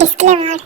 Disclaimer.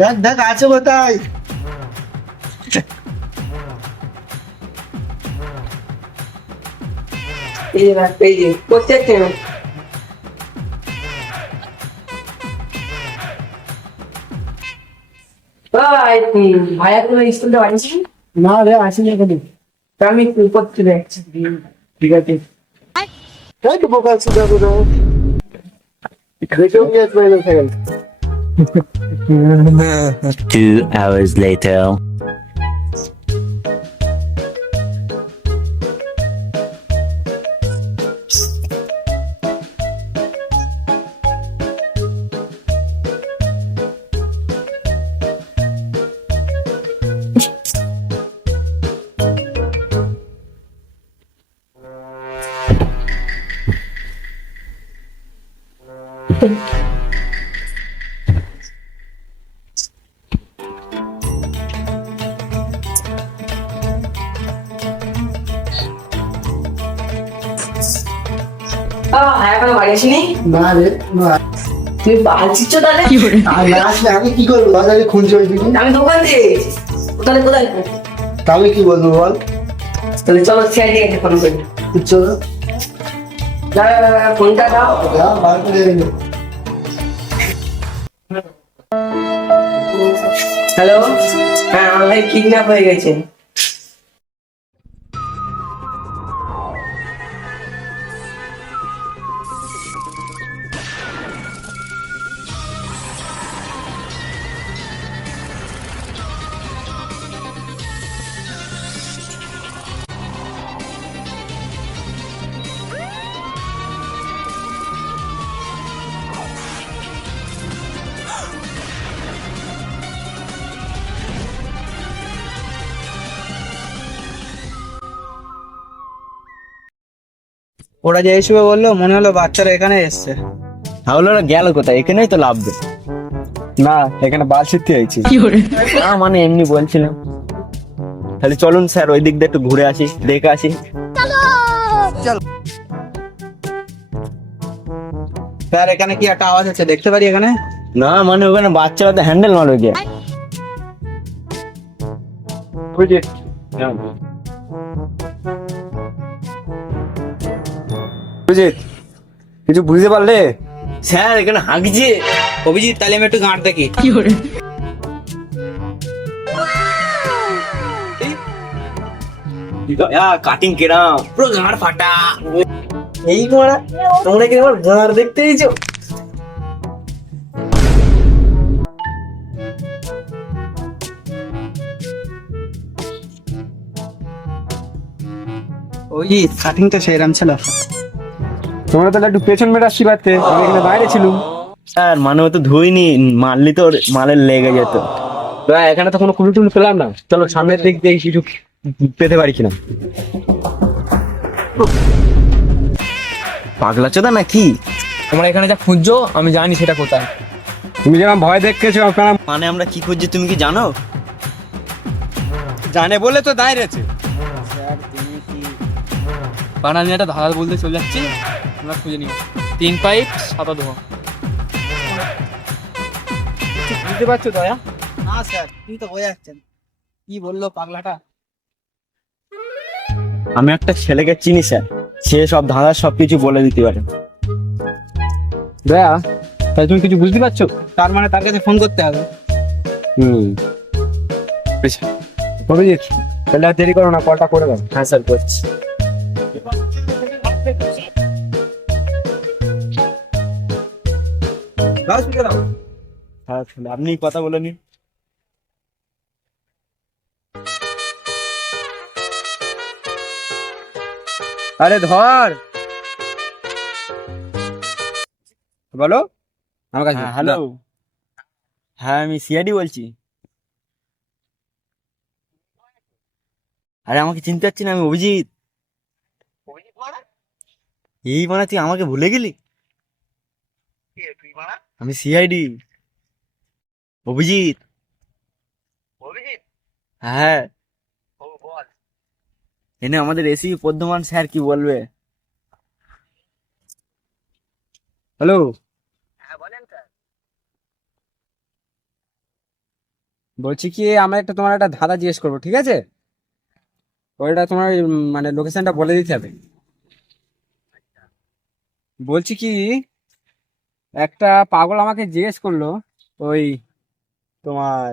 দেখ দেখ আছে কোথায়? ভাইয়া কোনো স্কুলটা বাড়িছি না রে আসিনি এখানে। আমি করতে দেখছি। ঠিক আছে তাই তো বোকা আছে যাবো না দেখেও গিয়ে আসবে সেকেন্ড 2 hours later. হ্যাঁ এখনো বাড়ি আসিনি। না রে না তুমি বালছিচ্ছ তাহলে? আর না আসলে আমি কি করবো? বাজারে খুঁজছি ওই দিকে। আমি দোকান দিয়ে তাহলে কোথায়? তাহলে কি বলবো বল? তাহলে চলো সিআইডি একটা ফোন করি। চলো ফোনটা দাও। যা বার করে এনে। হ্যালো, হ্যাঁ আমার ভাই কিডন্যাপ হয়ে গেছে। ওরা যে হিসেবে বললো মনে হলো বাচ্চারা এখানে এসছে। তাহলে ওরা গেল কোথায়? এখানেই তো লাভবে। না এখানে বাল শিখতে হয়েছে। না মানে এমনি বলছিলাম। তাহলে চলুন স্যার ওই দিক দিয়ে একটু ঘুরে আসি, দেখে আসি। স্যার এখানে কি একটা আওয়াজ আছে, দেখতে পারি এখানে? না মানে ওখানে বাচ্চারা তো হ্যান্ডেল মারবে কে? অভিজিৎ কিছু বুঝতে পারলে? স্যার এখানে হাঁকছে। অভিজিৎ তাহলে আমি একটু গাঁট দেখি। কাটিং কেরাম পুরো গাঁট ফাটা। এই মারা তোমরা কি আমার ঘর দেখতে এইছো? অভিজিৎ কাটিংটা সেরাম ছিল। তোমরা তাহলে একটু পেছন মেরে আসছি বাড়তে, আমি এখানে বাইরে ছিলাম। স্যার মানে ও তো ধুইনি, মারলি তো ওর মালের লেগে যেত। এখানে তো কোনো কুলু টুলু পেলাম না, চলো সামনের দিক দিয়ে কিছু পেতে পারি কিনা। পাগলা চোদা নাকি? তোমরা এখানে যা খুঁজছো আমি জানি সেটা কোথায়। তুমি যেমন ভয় দেখেছো আপনারা, মানে আমরা কি খুঁজছি তুমি কি জানো? জানে বলে তো দাঁড়িয়েছে। পাড়া নিয়ে একটা ধাঁধা বলতে চলে যাচ্ছি, তোমরা খুঁজে নিও। 3 পাইপ 7 ধোয়া। বুঝতে পারছো দয়া? না স্যার, তুমি তো বোঝা যাচ্ছেন কি বললো পাগলাটা। আমি একটা ছেলেকে চিনি স্যার, সে সব ধাঁধার সবকিছু বলে দিতে পারে। দয়া, তাই তুমি কিছু বুঝতে পারছো? তার মানে তার কাছে ফোন করতে হবে। অভিজিৎ, তাহলে আর দেরি করো না, কলটা করে দাও। হ্যাঁ স্যার করছি। হ্যাঁ আপনি কথা বলে নিন। আরে ধর, বলো আমার কাছে। হ্যাঁ হ্যালো, হ্যাঁ আমি সিআইডি বলছি। আরে আমাকে চিনতে পারছি না, আমি অভিজিৎ। এই মানে তুই আমাকে ভুলে গেলি? আমি সিআইডি অভিজিৎ। হ্যাঁ এনে আমাদের এসি পদ্মমান স্যার কি বলবে। হ্যালো, বলছি কি আমরা একটা তোমার একটা ধাঁধা জিজ্ঞেস করবো, ঠিক আছে? ওইটা তোমার মানে লোকেশনটা বলে দিতে হবে। বলছি কি, একটা পাগল আমাকে জিজ্ঞেস করলো, ওই তোমার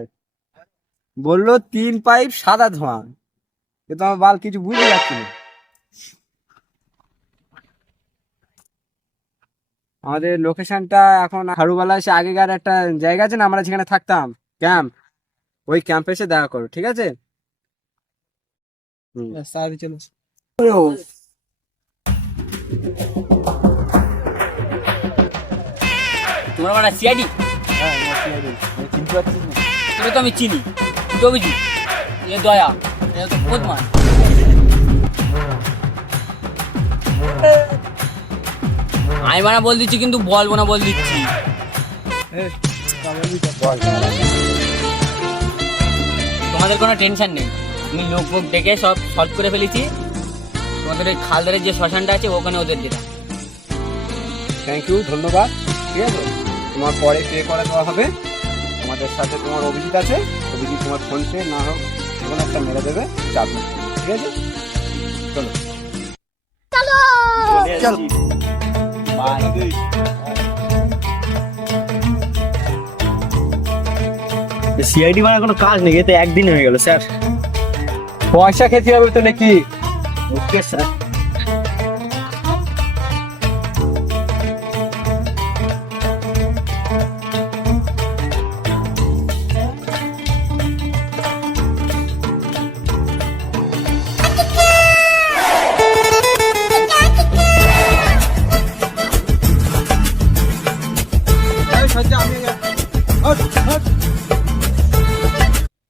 বললো 3 পাইপ 7 ধোঁয়া, কিন্তু আমার বাল কিছু বুঝতে পারছি না। আমাদের লোকেশনটা এখন হারুবালা এসে আগেকার একটা জায়গা আছে না, আমরা যেখানে থাকতাম, ক্যাম্প, ওই ক্যাম্পে এসে দেখা করো, ঠিক আছে? চলো। তোমরা মানে সিআইডি? চিনতে পারছিস না? তোরা তো আমি চিনি, তুই তো অভিজিৎ, এ দয়া, এ তো পদ্মা। আমি মানে বল দিচ্ছি, কিন্তু বলবো না বল দিচ্ছি। তোমাদের কোনো টেনশন নেই, আমি লোক ফোক ডেকে সব সলভ করে ফেলেছি। তোমাদের ওই খালদারের যে শ্মশানটা আছে ওখানে ওদের দিলাম। থ্যাংক ইউ, ধন্যবাদ। ঠিক আছে, তোমার পরে পে করে দেওয়া হবে। আমাদের সাথে তোমার অভিজিৎ আছে, অভিজিৎ তোমার ফোন পে না হোক কোনো একটা মেরে দেবে, চাপ নেই, ঠিক আছে? চলো চল। সিআইডি মানে কোনো কাজ নেই, এতে একদিন হয়ে গেল স্যার। পয়সা খেতে হবে তো নাকি? Okay sir.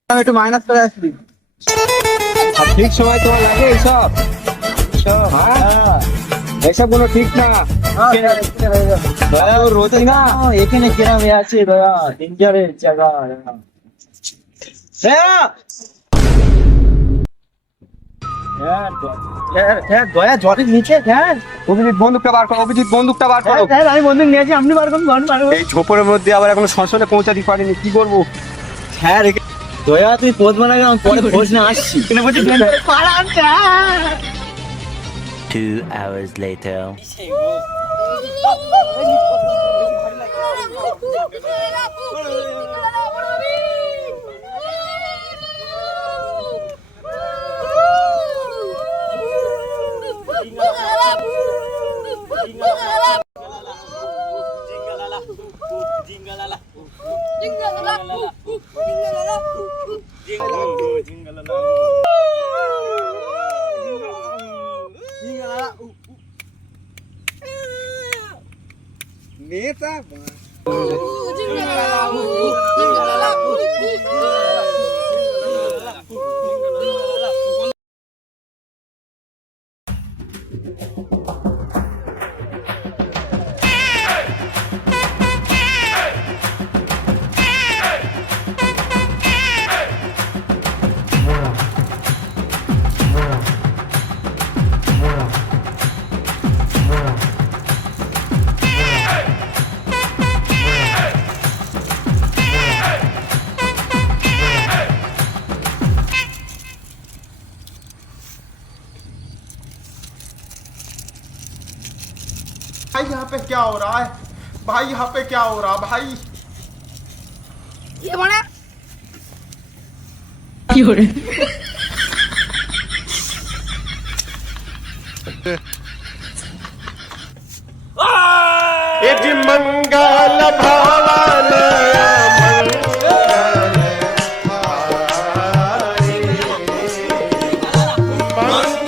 আমি একটু মাইনাস করে আসবি। আর ঠিক সময় তোমার লাগে এইসব? হ্যাঁ, এসব কোনো ঠিক না। রোজই না এখানে গ্রামে আছে দয়া, ডেঞ্জারের জায়গা। দয়া জলের নিচে স্যার। অভিজিৎ বন্দুকটা বার করো, অভিজিৎ বন্দুকটা বার করো। স্যার আমি বন্দুক নিয়েছি, আপনি বার করুন। এই ঝোপড়ের মধ্যে আবার এখনো শ্মশানে পৌঁছাতে পারিনি, কি করবো? স্যার দয়া তুই পথ বানা গেলাম, পরে খোঁজ না আসছি। 2 hours later. भाई यहाँ पे क्या हो रहा है भाई यहाँ पे क्या हो रहा भाई ये मंगल भवन मंगल